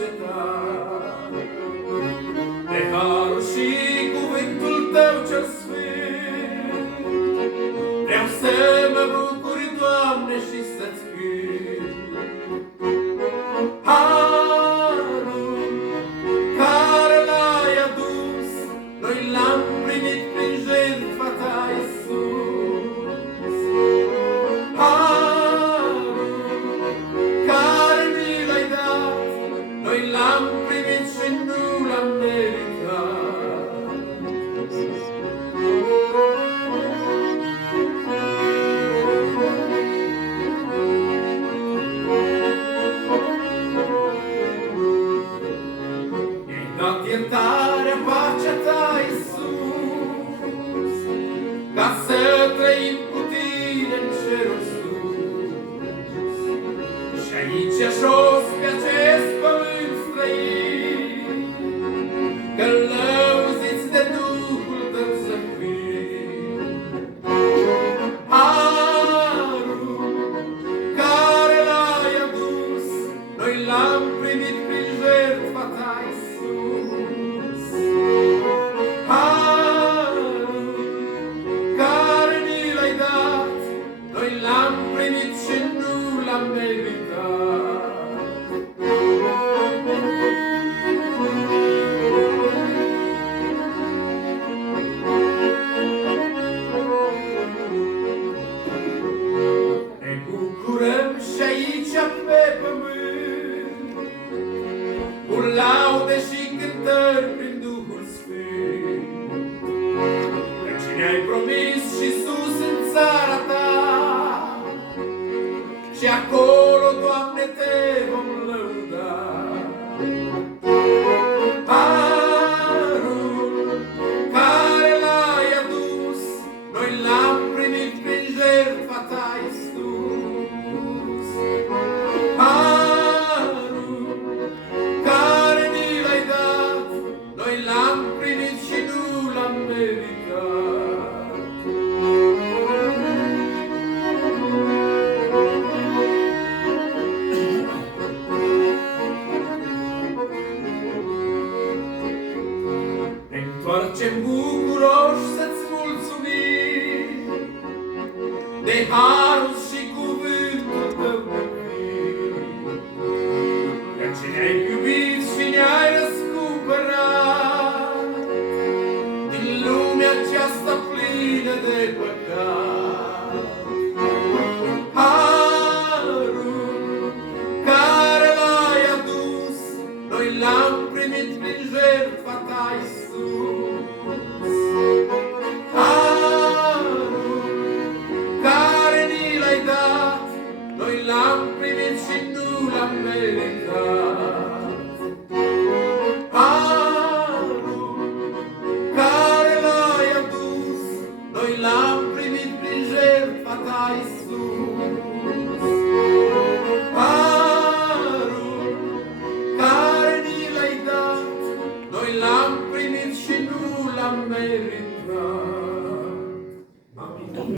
încetat. De harul și cuvântul tău cel sfânt, vreau să mă bucur, Doamne, și să-ți cânt. Harul care l-ai adus, noi l-am primit prin jertfa ta, Iisus. Harul care ni l-ai dat, noi l-am primit și nu l-am meritat. I-ai dat iertarea, pacea ta, Iisus, ca să trăim cu tine în cerul sus. Și aici jos pe acest pământ străin, călăuziți de Duhul tău să fim. Harul care l-ai adus, noi l-am primit prin jertfa ta, Iisus. Harul care ni l-ai dat, noi l-am primit și nu l-am meritat. Ne bucurăm și aici pe pământ, cu laude și cântări prin Duhul Sfânt, căci ne-ai promis și sus în țara ta, și acolo, Doamne, te vom lăuda. Harul care l-ai adus, noi l-am primit prin jertfa ta, Iisus. Harul care ni l-ai dat, noi l-am primit și nu l-am meritat. Ne întoarcem bucuroși să-ți mulțumim de harul și cuvântul tău plin, căci ne-ai iubit și ne-ai răscumpărat din lumea aceasta plină de păcat. Harul care l-ai adus, noi l-am primit prin jertfa ta, Iisus. Harul care ni l-ai dat, noi l-am primit și nu l-am meritat. Harul care l-ai adus, noi l-am primit prin jertfa ta, Iisus.